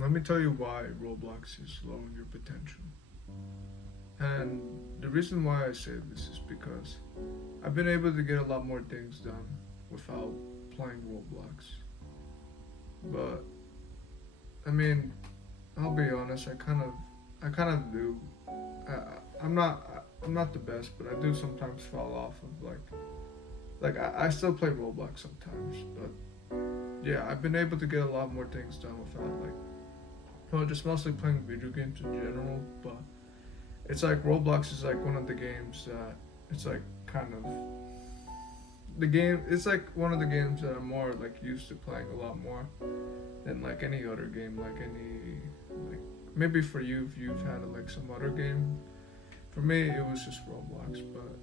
Let me tell you why Roblox is lowering your potential. And the reason why I say this is because I've been able to get a lot more things done without playing Roblox. But I mean, I'll be honest. I kind of do. I'm not the best, but I do sometimes fall off of I still play Roblox sometimes, but yeah, I've been able to get a lot more things done without just mostly playing video games in general. But it's like Roblox is like one of the games that it's like kind of the game. It's like one of the games that I'm more like used to playing a lot more than like any other game. Like maybe for you if you've had like some other game. For me, it was just Roblox. But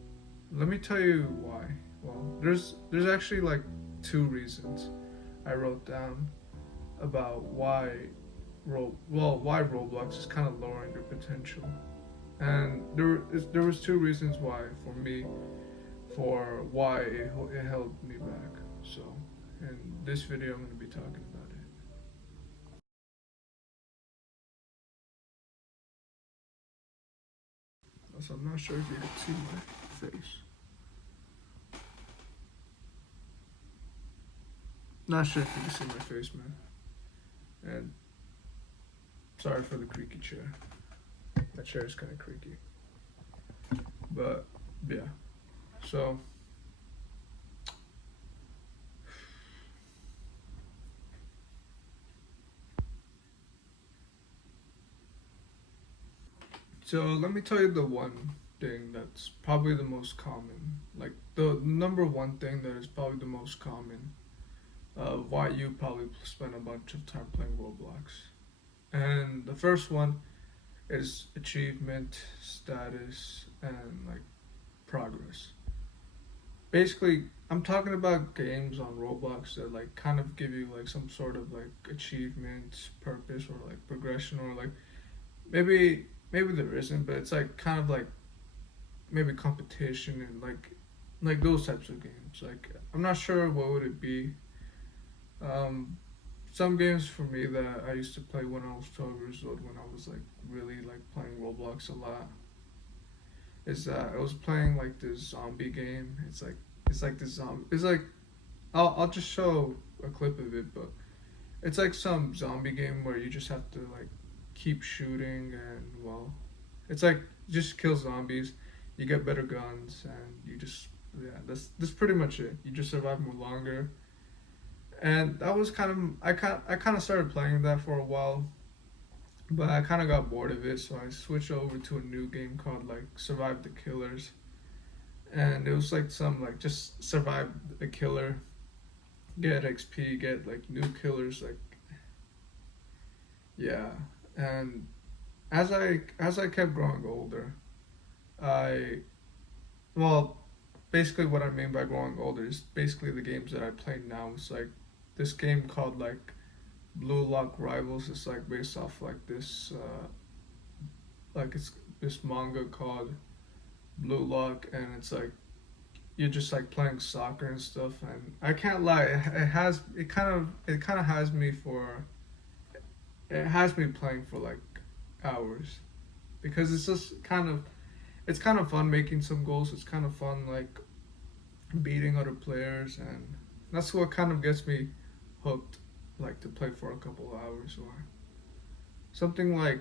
let me tell you why. Well, there's actually like two reasons I wrote down about why Roblox is kind of lowering your potential, and there was two reasons why for me for why it held me back. So, in this video, I'm going to be talking about it. Also, I'm not sure if you can see my face. Not sure if you can see my face, man. And sorry for the creaky chair. That chair is kind of creaky. But yeah, so let me tell you the one thing that's probably the most common. Like the number one thing that is probably the most common. Why you probably spend a bunch of time playing Roblox. And the first one is achievement, status, and like progress. Basically, I'm talking about games on Roblox that like kind of give you like some sort of like achievement, purpose, or like progression, or like maybe there isn't, but it's like kind of like maybe competition and like those types of games. Like I'm not sure what would it be. Um, some games for me that I used to play when I was 12 years old, when I was like really like playing Roblox a lot, is that I was playing like this zombie game. It's like this zombie. It's like I'll just show a clip of it, but it's like some zombie game where you just have to like keep shooting and well, it's like just kill zombies. You get better guns and you just yeah. That's pretty much it. You just survive more longer. And that was kind of I kind of started playing that for a while, but I kind of got bored of it, so I switched over to a new game called like Survive the Killers, and it was like some like just survive the killer, get XP, get like new killers, like yeah. And as I kept growing older, I well basically what I mean by growing older is basically the games that I play now. It's like this game called like Blue Lock Rivals. It's like based off like this like it's this manga called Blue Lock, and it's like you're just like playing soccer and stuff. And I can't lie, it kind of has me for it has me playing for like hours because it's kind of fun making some goals. It's kind of fun like beating other players, and that's what kind of gets me hooked, like to play for a couple of hours or something like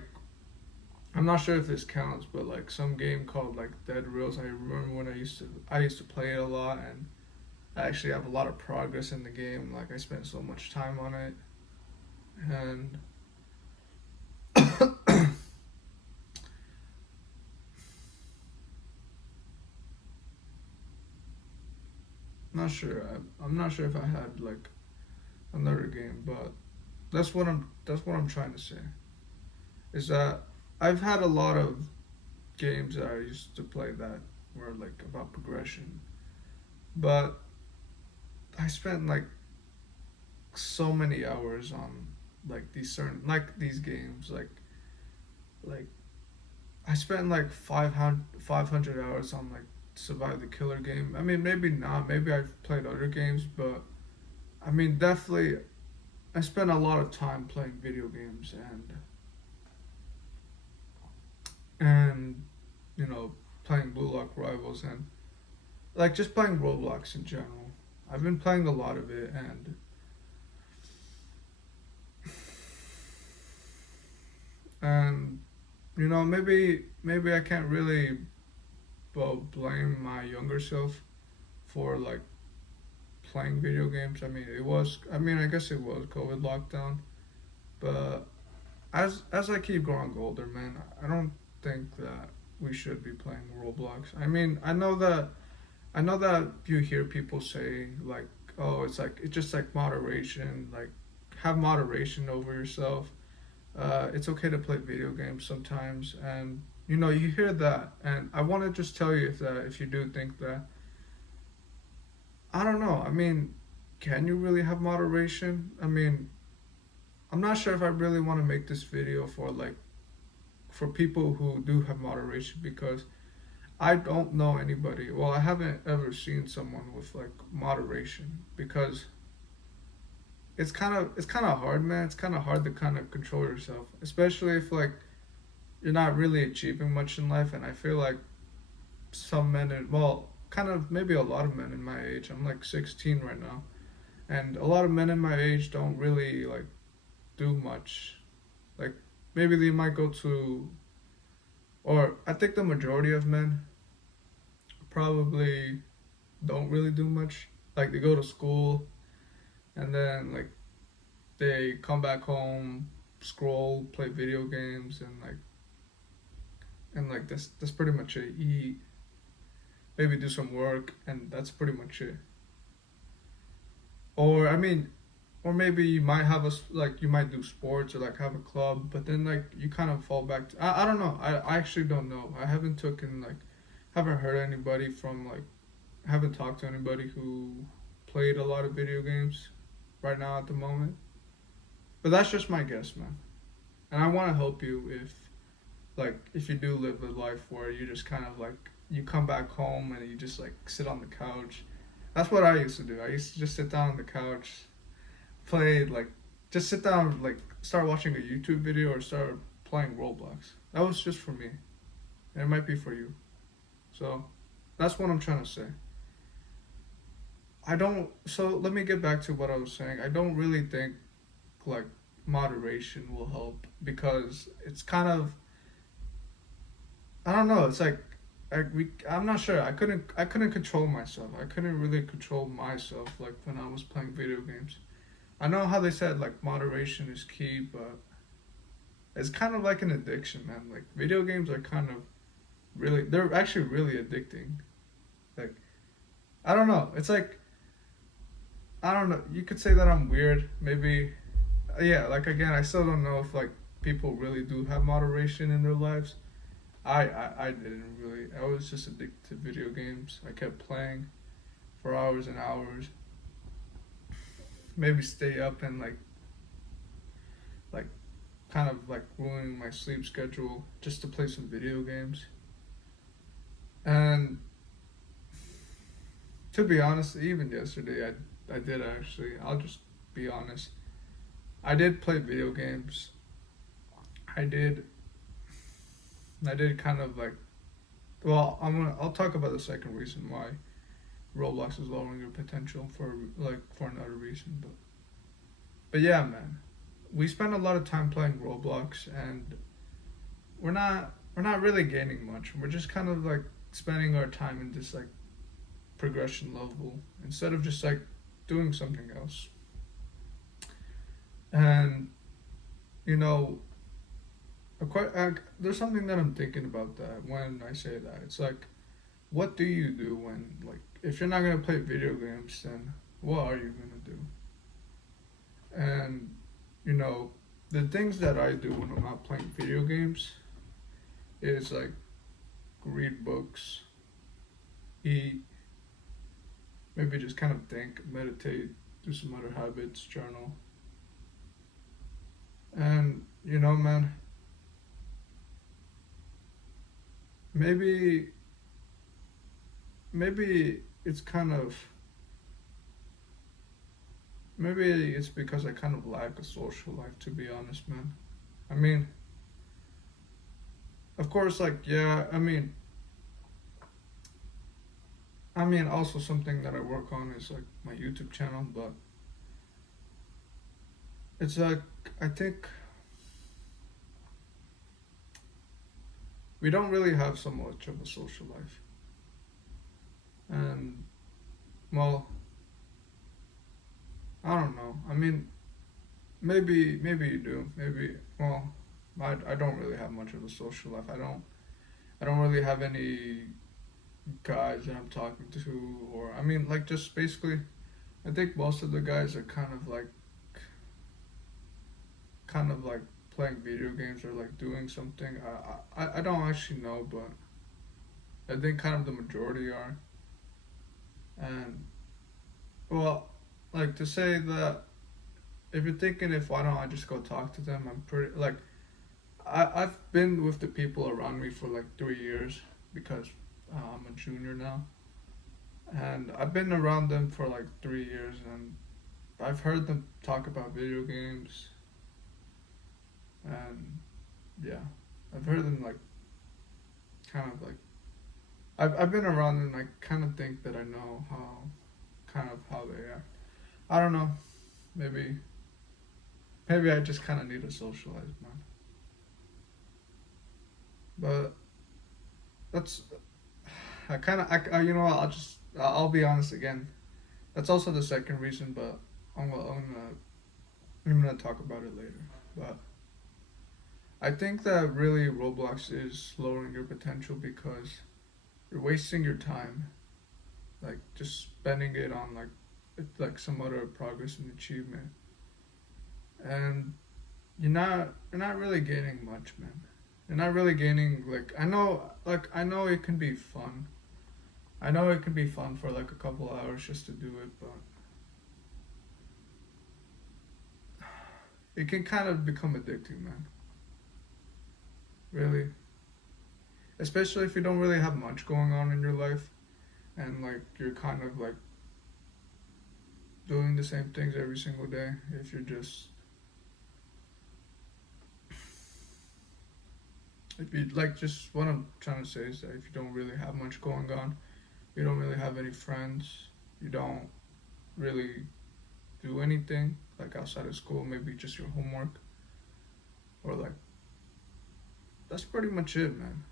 I'm not sure if this counts, but like some game called like Dead Reels. I remember when I used to play it a lot, and I actually have a lot of progress in the game. Like I spent so much time on it, and I'm not sure if I had like another game, but that's what I'm trying to say. Is that I've had a lot of games that I used to play that were like about progression, but I spent like so many hours on like these certain like these games like I spent like 500 hours on like Survive the Killer game. I mean maybe not, maybe I've played other games, but I mean definitely I spend a lot of time playing video games and you know playing Blue Lock Rivals and like just playing Roblox in general. I've been playing a lot of it and you know maybe I can't really blame my younger self for like playing video games. I mean I guess it was COVID lockdown, but as I keep growing older, man, I don't think that we should be playing Roblox. I mean, I know that you hear people say like, oh, it's just like moderation, like have moderation over yourself. It's okay to play video games sometimes, and you know you hear that, and I want to just tell you if you do think that, I don't know. I mean, can you really have moderation? I mean, I'm not sure if I really want to make this video for people who do have moderation because I don't know anybody. Well, I haven't ever seen someone with like moderation because it's kind of hard, man. It's kind of hard to kind of control yourself, especially if like you're not really achieving much in life. And I feel like some men, well, kind of maybe a lot of men in my age. I'm like 16 right now, and a lot of men in my age don't really like do much. Like maybe they might go to, or I think the majority of men probably don't really do much. Like they go to school and then like they come back home, scroll, play video games, and like that's pretty much it. Eat, maybe do some work, and that's pretty much it. Or I mean, or maybe you might have like you might do sports or like have a club, but then like you kind of fall back to I don't know. I actually don't know. I haven't heard anybody from like haven't talked to anybody who played a lot of video games right now at the moment. But that's just my guess, man. And I want to help you if you do live a life where you just kind of like you come back home and you just like sit on the couch. That's what I used to do. I used to just sit down on the couch, play like just sit down like start watching a YouTube video or start playing Roblox. That was just for me. And it might be for you. So that's what I'm trying to say. So let me get back to what I was saying. I don't really think like moderation will help because it's kind of I don't know. It's like I'm not sure. I couldn't control myself. I couldn't really control myself like when I was playing video games. I know how they said like moderation is key, but it's kind of like an addiction, man. Like video games are kind of they're actually really addicting. Like I don't know. It's like I don't know. You could say that I'm weird. Maybe yeah, like again, I still don't know if like people really do have moderation in their lives. I didn't really. I was just addicted to video games. I kept playing for hours and hours. Maybe stay up and like kind of like ruining my sleep schedule just to play some video games. And to be honest, even yesterday I did actually. I'll just be honest. I did play video games. I did. I did kind of like. Well, I'll talk about the second reason why Roblox is lowering your potential for another reason, but yeah, man, we spend a lot of time playing Roblox and we're not really gaining much. We're just kind of like spending our time in this like progression level instead of just like doing something else. And you know, there's something that I'm thinking about that when I say that. It's like, what do you do when like if you're not gonna play video games, then what are you gonna do? And you know, the things that I do when I'm not playing video games is like read books, eat, maybe just kind of think, meditate, do some other habits, journal. And you know, man, maybe maybe it's kind of maybe it's because I kind of lack a social life, to be honest, man. I mean, of course, like, yeah, also something that I work on is like my YouTube channel, but it's like, I think we don't really have so much of a social life. And, well, I don't know. I mean, maybe you do. Maybe, well, I don't really have much of a social life. I don't really have any guys that I'm talking to, or I mean, like, just basically, I think most of the guys are kind of like playing video games or like doing something. I don't actually know, but I think kind of the majority are. And, well, like, to say that, if you're thinking, if why don't I just go talk to them, I'm pretty like, I've been with the people around me for like 3 years, because I'm a junior now, and I've been around them for like 3 years, and I've heard them talk about video games, and yeah, I've heard them like kind of like, I've been around them, and I kind of think that I know how they act. I don't know. Maybe maybe I just kind of need to socialize, man. But that's, I kind of you know what, I'll be honest again. That's also the second reason, but I'm gonna talk about it later. But I think that really Roblox is lowering your potential because you're wasting your time, like just spending it on like some other progress and achievement, and you're not really gaining much, man. You're not really gaining, I know it can be fun. I know it can be fun for like a couple hours just to do it, but it can kind of become addicting, man. Really. Especially if you don't really have much going on in your life, and like you're kind of like doing the same things every single day. If you're just, if you like, just what I'm trying to say is that if you don't really have much going on, you don't really have any friends, you don't really do anything like outside of school, maybe just your homework, or like, that's pretty much it, man.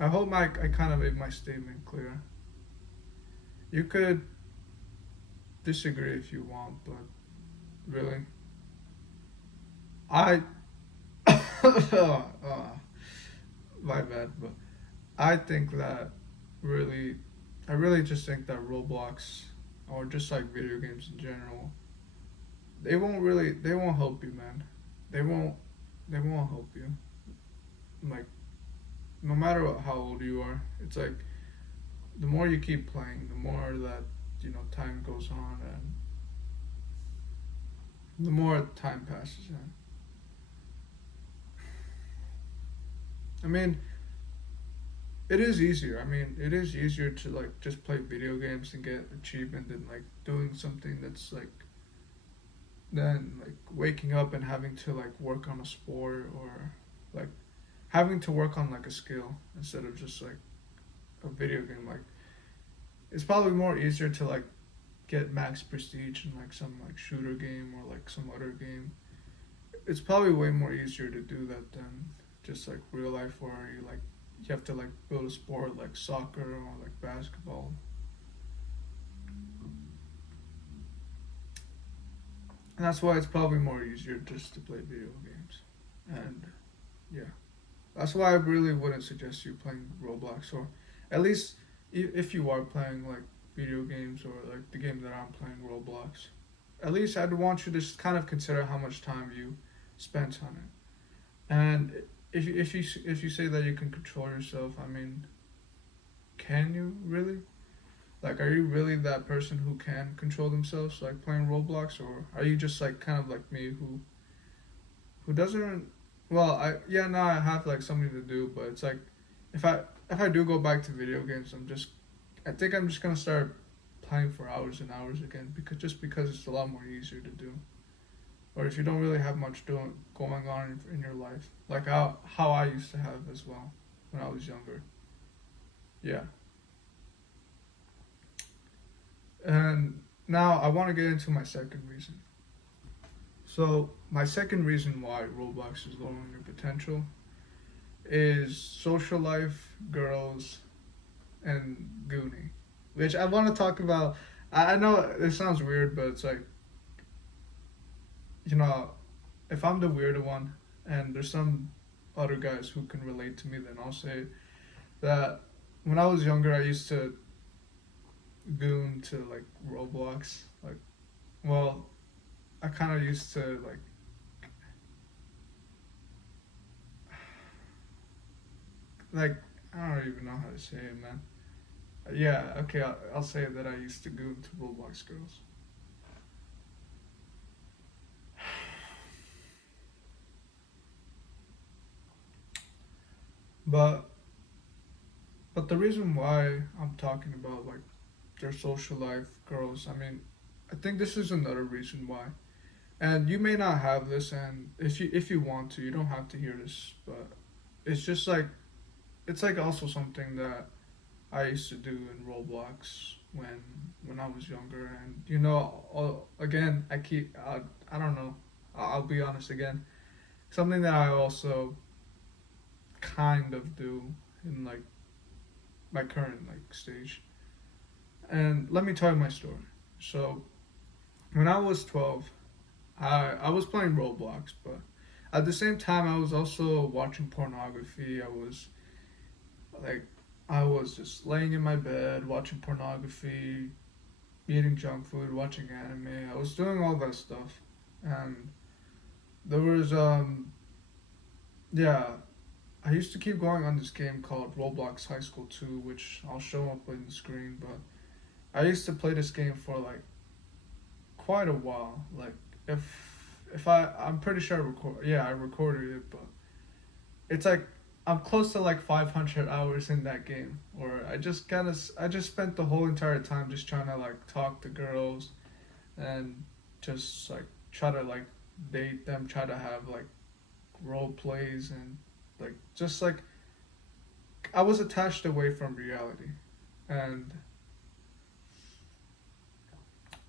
I hope I kind of made my statement clear. You could disagree if you want, but really, I my bad, but I think that really, I really just think that Roblox, or just like video games in general, they won't help you, man. They won't, they won't help you. Like, no matter how old you are, it's like, the more you keep playing, the more that, time goes on, and the more time passes. And I mean, it is easier. I mean, it is easier to like just play video games and get achievement than like doing something that's like, than like waking up and having to like work on a sport, or like having to work on like a skill instead of just like a video game. Like, it's probably more easier to like get max prestige in like some like shooter game or like some other game. It's probably way more easier to do that than just like real life, where you have to like build a sport like soccer or like basketball. And that's why it's probably more easier just to play video games. And yeah, that's why I really wouldn't suggest you playing Roblox, or at least, if you are playing like video games, or like the game that I'm playing, Roblox. At least I'd want you to just kind of consider how much time you spent on it. And if you say that you can control yourself, I mean, can you really? Like, are you really that person who can control themselves, like playing Roblox, or are you just like kind of like me, who doesn't? Well, I, yeah, now I have like something to do, but it's like, if I do go back to video games, I think I'm just gonna start playing for hours and hours again because it's a lot more easier to do. Or if you don't really have much going on in your life, like how I used to have as well when I was younger. Yeah. And now I want to get into my second reason. So my second reason why Roblox is lowering your potential is social life, girls, and Goonie, which I want to talk about. I know it sounds weird, but it's like, you know, if I'm the weirder one, and there's some other guys who can relate to me, then I'll say that when I was younger, I used to goon to like Roblox. Like, well, I kind of used to like I don't even know how to say it, man. Yeah, okay, I'll say that I used to goon to Roblox girls. But the reason why I'm talking about like their social life, girls, I mean, I think this is another reason why. And you may not have this, and if you want to, you don't have to hear this, but it's just like it's like also something that I used to do in Roblox when I was younger, and again, I don't know, I'll be honest again, something that I also kind of do in like my current like stage. And let me tell you my story. So when I was 12, I was playing Roblox, but at the same time I was also watching pornography. Like I was just laying in my bed watching pornography, eating junk food, watching anime. I was doing all that stuff, and there was yeah, I used to keep going on this game called Roblox High School 2, which I'll show up on the screen, but I used to play this game for like quite a while. Like I'm pretty sure I recorded it, but it's like I'm close to like 500 hours in that game, or I just spent the whole entire time just trying to like talk to girls and just like try to like date them, try to have like role plays and like just like I was attached away from reality, and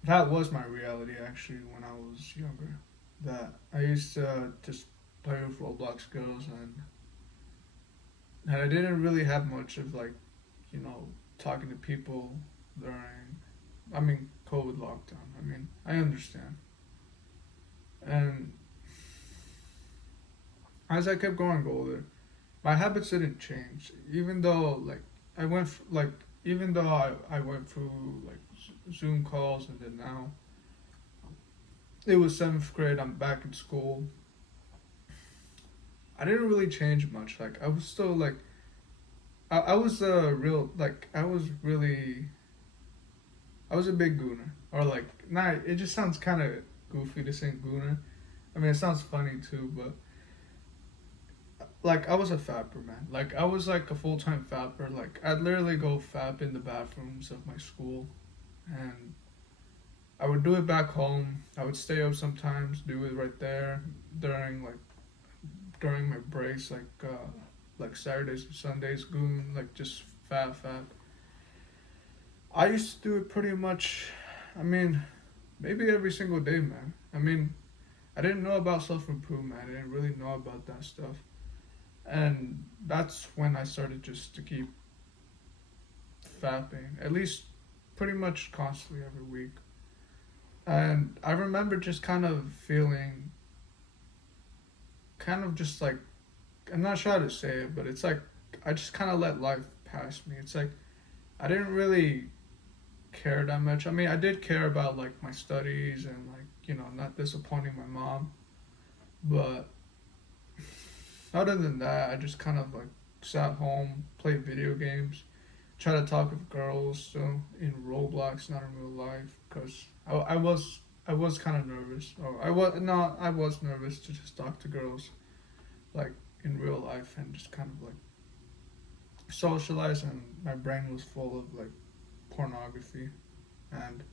that was my reality actually when I was younger. That I used to just play with Roblox girls, and I didn't really have much of like, talking to people during, I mean, COVID lockdown. I mean, I understand. And as I kept growing older, my habits didn't change. Even though like I went f- like even though I went through like Zoom calls, and then now it was seventh grade. I'm back in school. I didn't really change much. Like I was still like I was a real like I was really I was a big gooner, or like not. It just sounds kind of goofy to say gooner. I mean, it sounds funny too, but like I was a fapper, man. Like I was like a full time fapper. Like I'd literally go fap in the bathrooms of my school, and I would do it back home. I would stay up sometimes, do it right there during my breaks, like Saturdays and Sundays, goon, like just fap. I used to do it pretty much. I mean, maybe every single day, man. I mean, I didn't know about self improvement. I didn't really know about that stuff, and that's when I started just to keep fapping, at least pretty much constantly every week. And I remember just kind of feeling, kind of just like, I'm not sure how to say it, but it's like I just kind of let life pass me. It's like I didn't really care that much. I mean, I did care about like my studies and like, not disappointing my mom, but other than that, I just kind of like sat home, played video games, try to talk with girls still in Roblox, not in real life, because I was kind of nervous. Or I was nervous to just talk to girls like in real life and just kind of like socialize, and my brain was full of like pornography and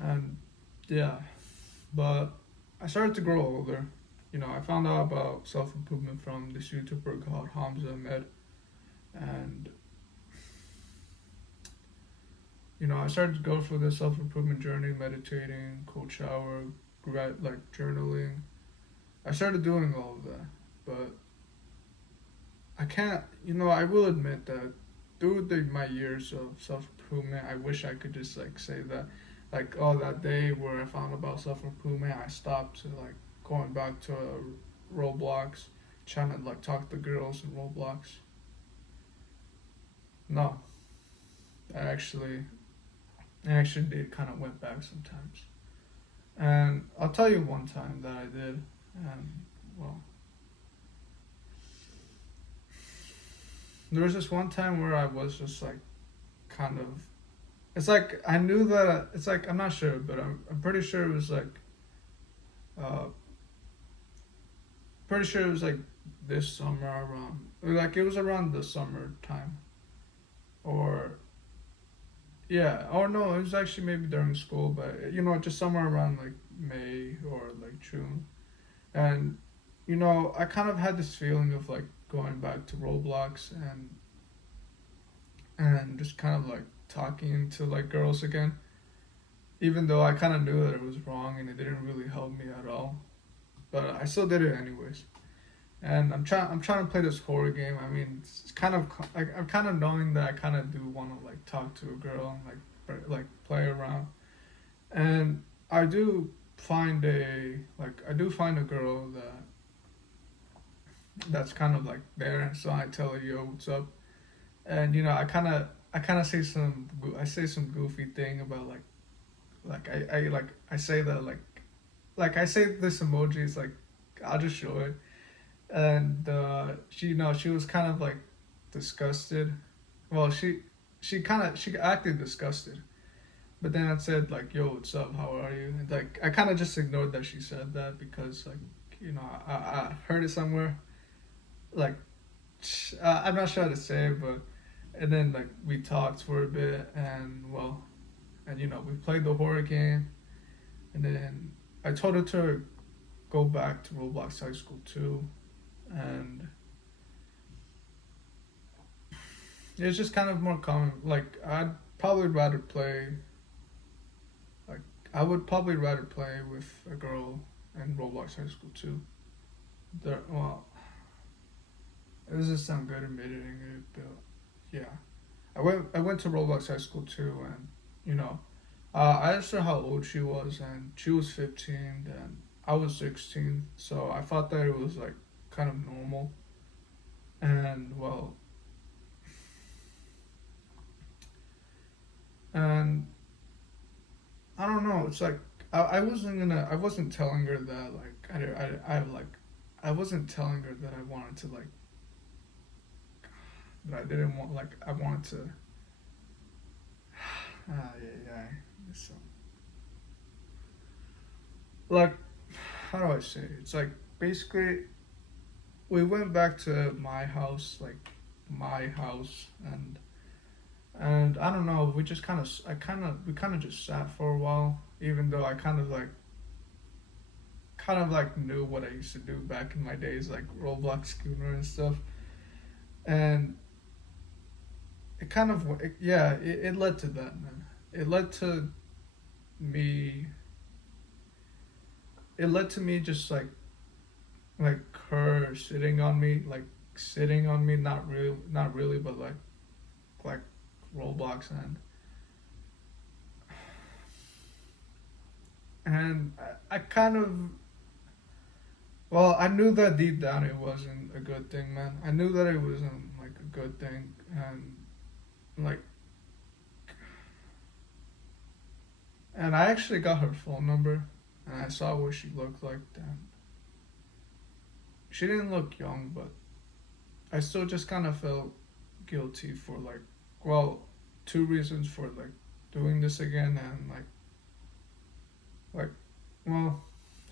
and yeah. But I started to grow older. I found out about self improvement from this YouTuber called Hamza Ahmed, and I started to go through the self improvement journey, meditating, cold shower, like journaling. I started doing all of that, but I can't. I will admit that through my years of self improvement, I wish I could just like say that, like, oh, that day where I found about self improvement, I stopped to like going back to Roblox, trying to like talk to girls in Roblox. No, I actually, I actually did kind of went back sometimes, and I'll tell you one time that I did, and well, there was this one time where I was just like kind of. It's like I knew that it's like I'm not sure, but I'm pretty sure it was like uh pretty sure it was like this summer around like it was around the summer time or yeah or no it was actually maybe during school but just somewhere around like May or like June and I kind of had this feeling of like going back to Roblox and just kind of like talking to like girls again even though I kind of knew that it was wrong and it didn't really help me at all but I still did it anyways. And I'm trying to play this horror game. I mean, it's kind of like I'm kind of knowing that I kind of do want to like talk to a girl and like play around. And I do find a girl that's kind of like there. So I tell her, yo, what's up? And I kind of say some goofy thing about I say that I say this emoji is like I'll just show it and she was kind of like disgusted. Well, she acted disgusted, but then I said like, "Yo, what's up? How are you?" And like I kind of just ignored that she said that because like I heard it somewhere. Like I'm not sure how to say it, but and then like we talked for a bit and we played the horror game and then I told her to go back to Roblox High School too and it's just kind of more common. Like probably rather play. Like I would probably rather play with a girl in Roblox High School too. Well, it doesn't sound good admitting it, but yeah, I went to Roblox High School too, and I asked her how old she was, and she was 15, and I was 16. So I thought that it was like kind of normal, and and I don't know. It's like I wasn't telling her that like I wasn't telling her that I wanted to like that I didn't want like I wanted to. Yeah. So like how do I say? It's like basically we went back to my house my house and I don't know. We just we kind of just sat for a while, even though I kind of like knew what I used to do back in my days, like Roblox Schooner and stuff. And it led to that, man. It led to me. It led to me just like her sitting on me, not really, but like Roblox and I kind of I knew that deep down it wasn't a good thing, man. I knew that it wasn't like a good thing, and like, and I actually got her phone number, and I saw what she looked like. And she didn't look young, but I still just kind of felt guilty for two reasons for like doing this again, and like, well,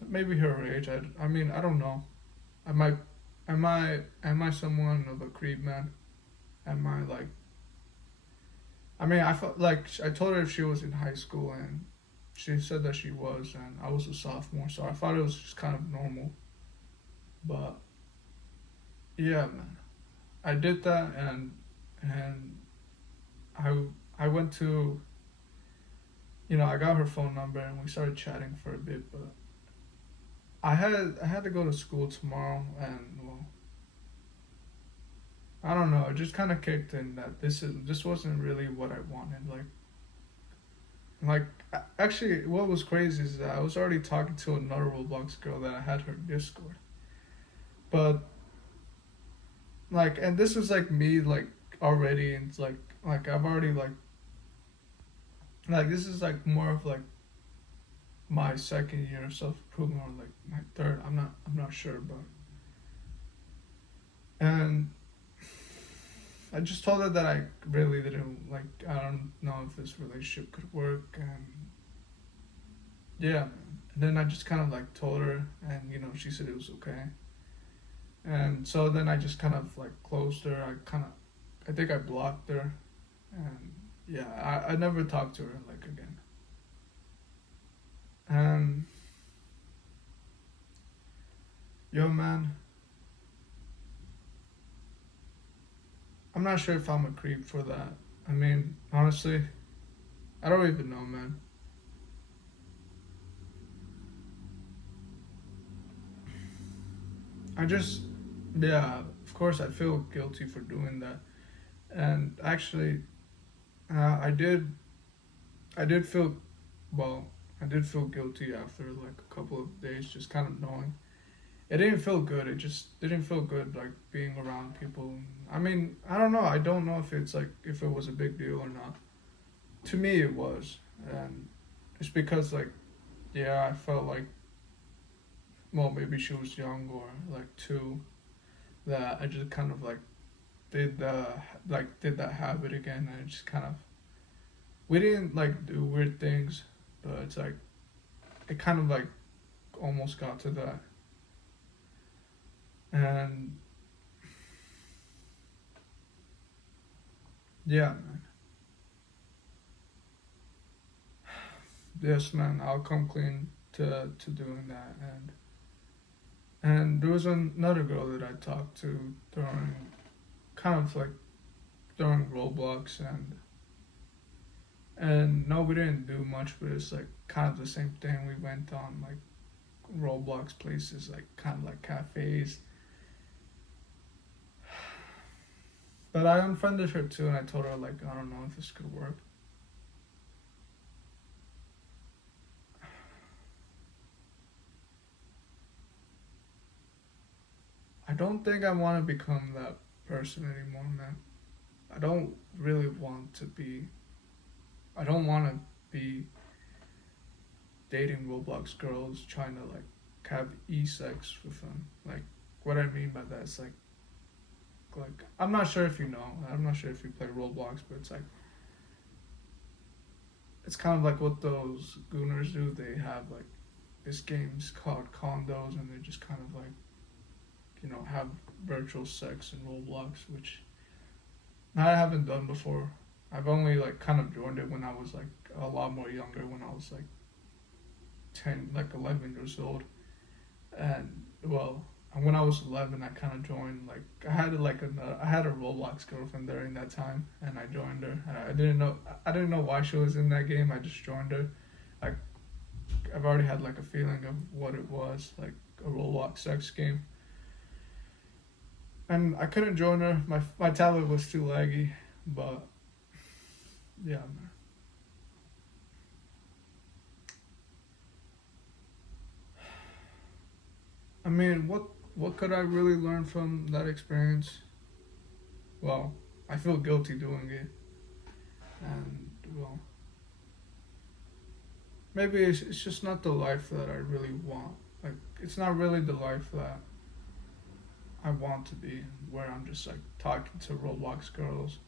maybe her age. I mean, I don't know. I might, am I someone of a creep, man? Am I like? I mean, I felt like I told her if she was in high school, and she said that she was, and I was a sophomore, so I thought it was just kind of normal. But yeah, man, I did that, and I I went to, I got her phone number and we started chatting for a bit, but I had to go to school tomorrow, and well, I don't know. It just kind of kicked in that this wasn't really what I wanted. Actually, what was crazy is that I was already talking to another Roblox girl that I had her Discord, but and this was like me already, and it's like I've already this is like more of like my second year of self improvement, or like my third. I'm not sure, but and I just told her that I really didn't like. I don't know if this relationship could work, and yeah. And then I just kind of like told her, and she said it was okay. And so then I just kind of like closed her. I think I blocked her, and yeah, I never talked to her like again. And yo, man, I'm not sure if I'm a creep for that. I mean, honestly, I don't even know, man. I just, yeah, of course, I feel guilty for doing that. And actually, I did feel, well, I did feel guilty after like a couple of days, just kind of knowing. It didn't feel good. It just didn't feel good, like being around people. I mean, I don't know. I don't know if it's like if it was a big deal or not. To me, it was, and it's because yeah, I felt like, well, maybe she was young, or like too, that I just kind of like did that habit again, and it just kind of, we didn't like do weird things, but it's like it kind of like almost got to that. And yeah, man. Yes, man, I'll come clean to doing that. And there was another girl that I talked to during, kind of like during Roblox, and no, we didn't do much, but it's like kind of the same thing. We went on like Roblox places, like kind of like cafes. But I unfriended her too, and I told her like I don't know if this could work. I don't think I want to become that person anymore, man. I don't really want to be. I don't want to be dating Roblox girls, trying to like have sex with them. Like, what I mean by that is like I'm not sure if you know. I'm not sure if you play Roblox, but it's kind of like what those gooners do. They have like this game's called condos, and they just kind of like have virtual sex in Roblox, which I haven't done before. I've only like kind of joined it when I was like a lot more younger, when I was like 10, like 11 years old. And well, when I was 11, I kind of joined. Like I had a Roblox girlfriend during that time, and I joined her. And I didn't know why she was in that game. I just joined her. Like I've already had like a feeling of what it was, like a Roblox sex game. And I couldn't join her. My tablet was too laggy, but yeah, man. I mean, what could I really learn from that experience? Well, I feel guilty doing it, and well, maybe it's just not the life that I really want. Like, it's not really the life that I want to be, where I'm just like talking to Roblox girls,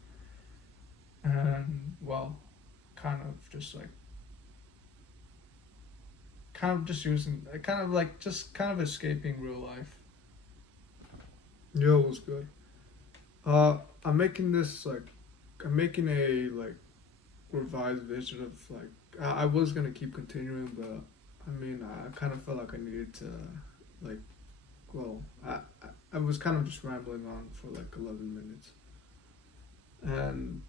and well, kind of just like kind of just using, kind of like just kind of escaping real life. Yo, it was good. I'm making this like I'm making a like revised vision of like I was gonna keep continuing, but I mean I kind of felt like I needed to like well I was kind of just rambling on for like 11 minutes, and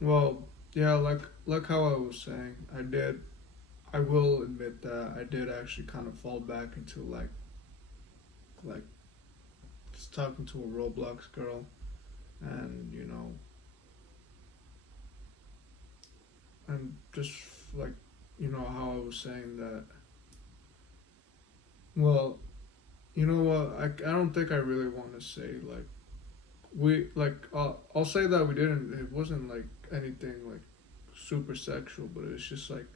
well yeah like how I was saying I will admit that I did actually kind of fall back into like just talking to a Roblox girl, and and just like how I was saying that. Well, you know what? I don't think I really want to say like we like I'll say that we didn't. It wasn't like anything like super sexual, but it's just like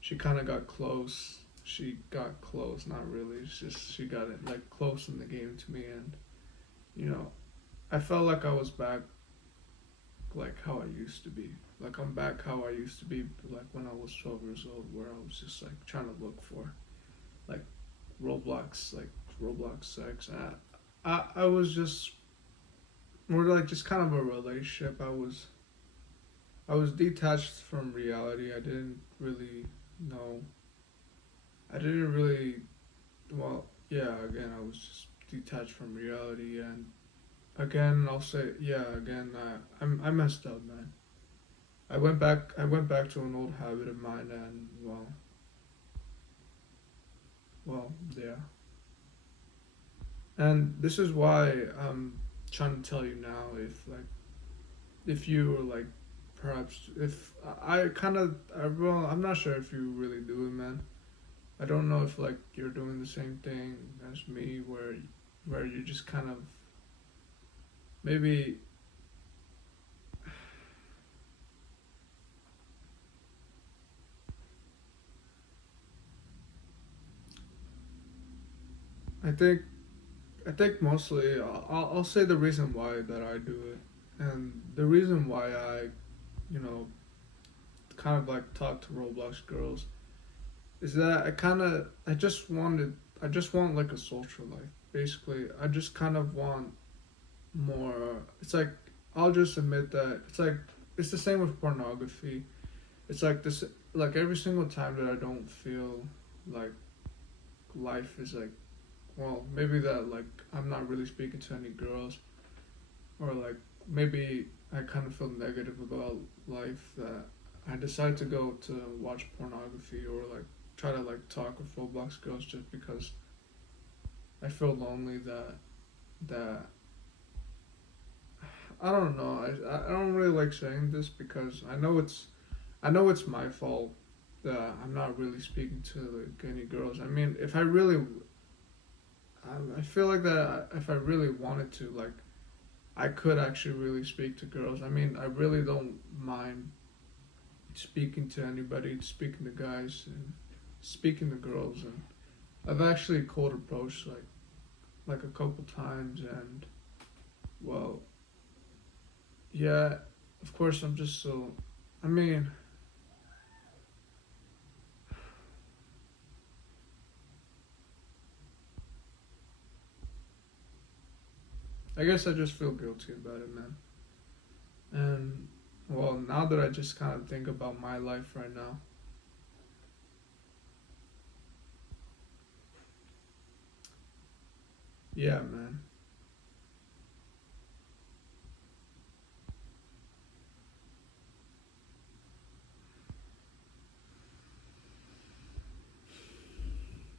she kind of got close. She got close, not really. It's just she got it like close in the game to me, and you know, I felt like I was back like how I used to be. Like I'm back how I used to be, like when I was 12 years old, where I was just like trying to look for like Roblox sex. I was just more like just kind of a relationship. I was detached from reality. I didn't really know. I didn't really well yeah. Again, I was just detached from reality, and again I'll say yeah. Again, I messed up, man. I went back to an old habit of mine, and yeah. And this is why I'm trying to tell you now, if you were like perhaps if I kind of well I'm not sure if you really do it, man. I don't know if like you're doing the same thing as me, where you just kind of maybe I think I think mostly I'll say the reason why that I do it, and the reason why I you know kind of like talk to Roblox girls is that I just want like a social life. Basically, I just kind of want more. It's like I'll just admit that it's the same with pornography. It's like this like every single time that I don't feel like life is like well maybe that like I'm not really speaking to any girls, or like maybe I kind of feel negative about life, that I decide to go to watch pornography or like try to like talk with Roblox girls just because I feel lonely, that I don't know. I don't really like saying this because I know it's my fault that I'm not really speaking to like any girls. I mean, if I really I feel like that if I really wanted to, like I could actually really speak to girls. I mean, I really don't mind speaking to anybody, speaking to guys and speaking to girls, and I've actually cold approached like a couple times, and well, yeah, of course I'm just so. I mean, I guess I just feel guilty about it, man. And well, now that I just kind of think about my life right now, yeah, man.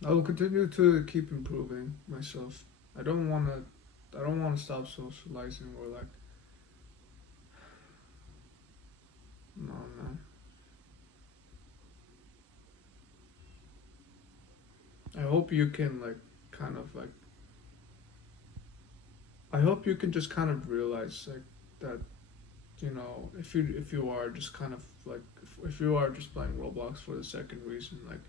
I will continue to keep improving myself. I don't want to. I don't want to stop socializing or like. No, man. I hope you can like kind of like. I hope you can just kind of realize like that if you are just kind of like if you are just playing Roblox for the second reason, like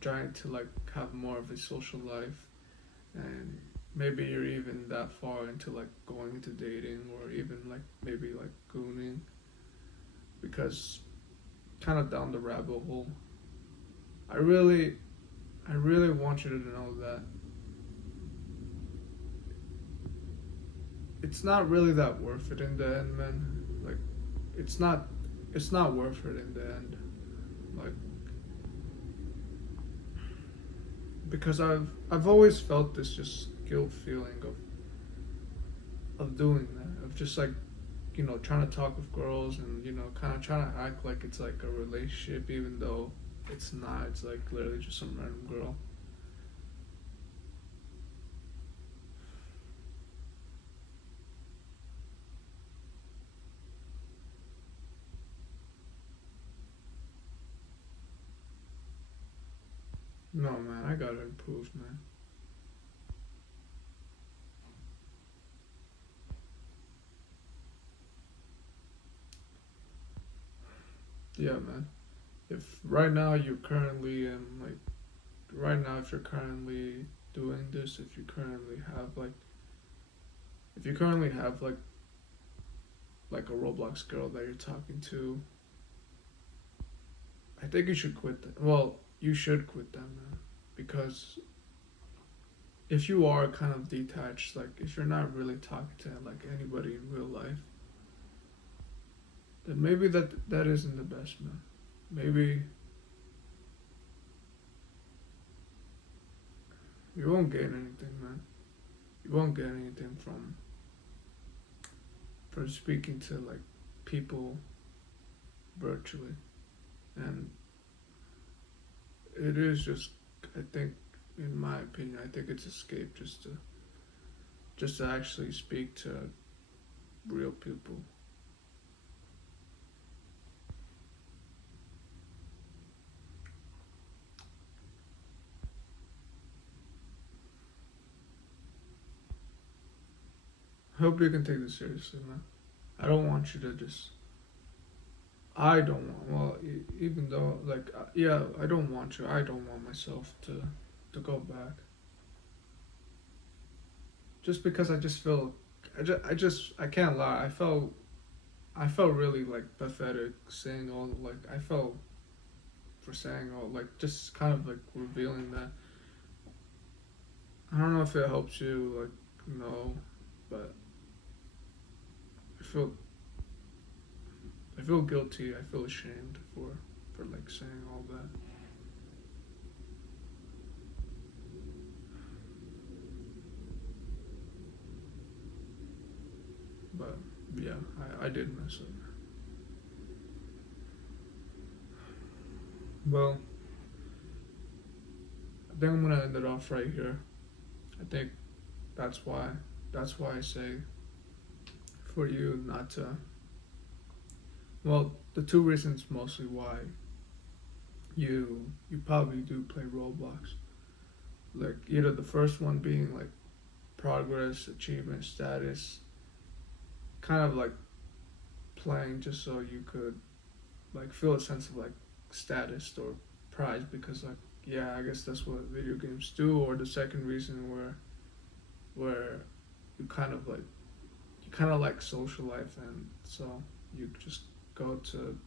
trying to like have more of a social life, and maybe you're even that far into like going into dating, or even like maybe like gooning, because kind of down the rabbit hole. I really I really want you to know that it's not really that worth it in the end, man. Like, it's not it's not worth it in the end. Like, because I've always felt this just guilt feeling of doing that, of just like, trying to talk with girls and, kind of trying to act like it's like a relationship, even though it's not. It's like literally just some random girl. No, man, I gotta improve, man. Yeah, man. If right now you're currently in like, right now, if you're currently doing this, if you currently have like a Roblox girl that you're talking to, I think you should quit that. Well, you should quit that, man, because if you are kind of detached, like if you're not really talking to like anybody in real life, then maybe that isn't the best, man. Maybe you won't gain anything, man. You won't get anything from speaking to like people virtually, and it is just, I think, in my opinion, I think it's escape just to actually speak to real people. I hope you can take this seriously, man. I don't want you to just. I don't want. Well, even though, like, yeah, I don't want you. I don't want myself to go back. Just because I just feel, I can't lie. I felt really like pathetic saying all like I felt for saying all like just kind of like revealing that. I don't know if it helps you like know, but I feel I feel guilty. I feel ashamed for like saying all that. But yeah, I did mess up. Well, I think I'm gonna end it off right here. I think that's why I say for you not to. Well, the two reasons mostly why you probably do play Roblox. Like either the first one being like progress, achievement, status, kind of like playing just so you could like feel a sense of like status or prize because like yeah, I guess that's what video games do. Or the second reason where you kind of like social life, and so you just go to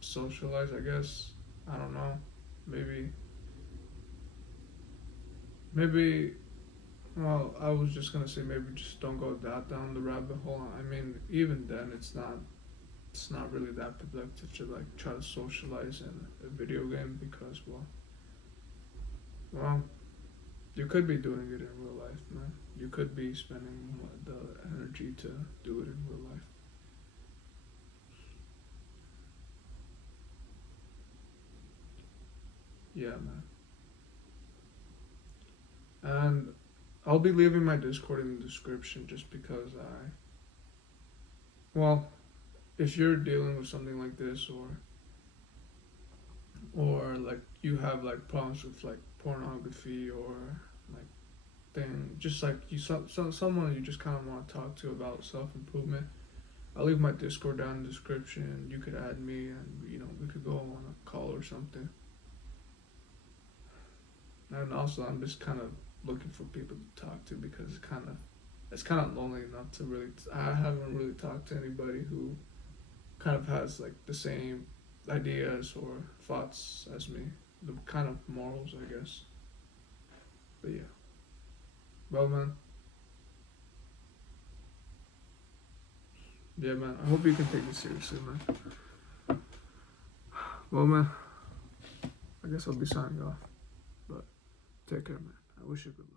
socialize, I guess. I don't know. Maybe maybe well, I was just gonna say maybe just don't go that down the rabbit hole. I mean, even then it's not really that productive to like try to socialize in a video game because well, you could be doing it in real life, man. You could be spending the energy to do it in real life. Yeah, man. And I'll be leaving my Discord in the description just because well, if you're dealing with something like this or like you have like problems with like pornography or like thing, just like someone you just kind of want to talk to about self improvement, I'll leave my Discord down in the description. You could add me, and we could go on a call or something. And also, I'm just kind of looking for people to talk to because it's kind of lonely enough to really. I haven't really talked to anybody who kind of has like the same ideas or thoughts as me, the kind of morals, I guess. But yeah, well, man, Yeah, man. I hope you can take it seriously, man. Well, man, I guess I'll be signing off. But take care, man. I wish you good luck.